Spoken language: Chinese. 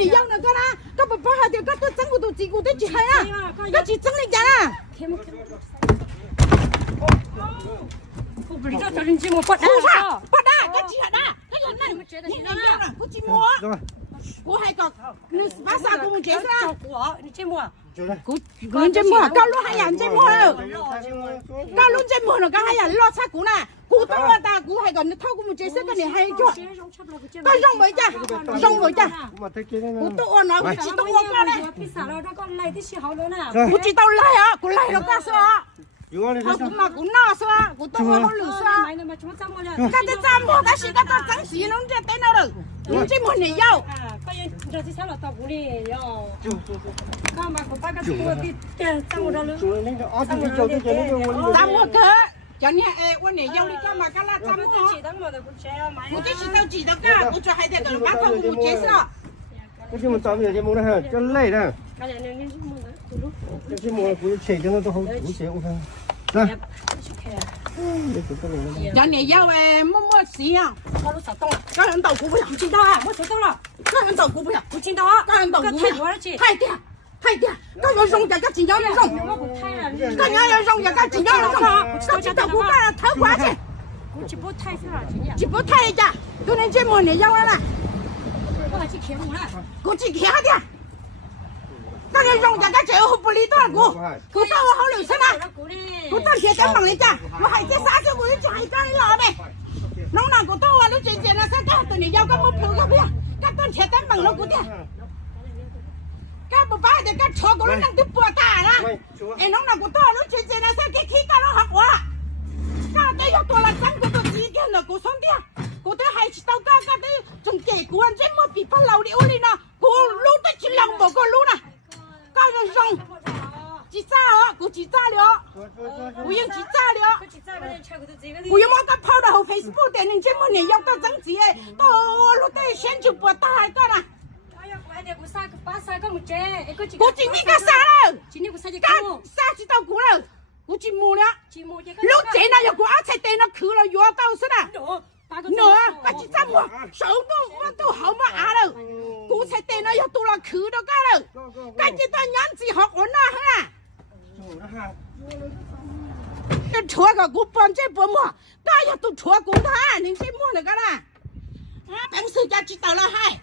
你要那个啦，个不包下掉，个都整个都几个都几海啊，个几整理家啦。我不知道找人寂寞不打，不打，个几海啦，个人那你要了，不寂寞。我还讲，你把啥给我介绍？我你寂寞。我寂寞，搞路还人寂寞了，搞路寂寞了，搞还人落差股啦，股多啊大股还讲你偷我们介绍个你还做，个用未啫，用未啫，股多我拿我知道我讲嘞，我知道来啊，我来了告诉我。好，股嘛股拿是吧？股多我好留是吧？个只站冇，但是个只真是侬这等到了，你这么你要？个人这只上了到屋里要。干嘛？我把个我的点站我这了。站我个，叫你我你要你干嘛干啦？站我。我这是到几多个？我这还得个把头我介绍。cái mà tao bây giờ mua nó ha cho lấy nè cái mua của chị cho nó không đủ chị không thôi nè giờ này giao mua xí à cái人豆腐不要不知道啊我知道了个人豆腐不要不知道啊个人豆腐太点个人送个几样人送个人送个几样人送个只豆腐个头瓜去一波太少了一波太家个人这么你要了我去看我了我去看的个人送个最后不理多我到我好留神啊我到现在忙一家我还在啥时候我就还在老呢侬那个到我都真正的啥个等你要个目标个不要个等现在忙了个的个不把的个错过了能都不打了哎侬那个到都真正的啥个起个了学我个都要多了三个都几天了个兄弟个都还是到个都仲几个人这么比不老的屋里呢个路都去两百个路呢个人送几炸哦，我几炸了，我用几炸了，我用我个跑到后 Facebook 的，你这么年要到增值诶，到路得先就不打一个啦。我今年个啥了？干啥子到过了？我寂寞了，路这那有个阿才对那去了，又到是啦。喏，个几炸么？手都我都好么啊了，我才对那要到了去了个了，个几段样子学我那哈。这车个我搬这不么，那要都车公他，你这么那个啦？啊，本事家知道了嗨。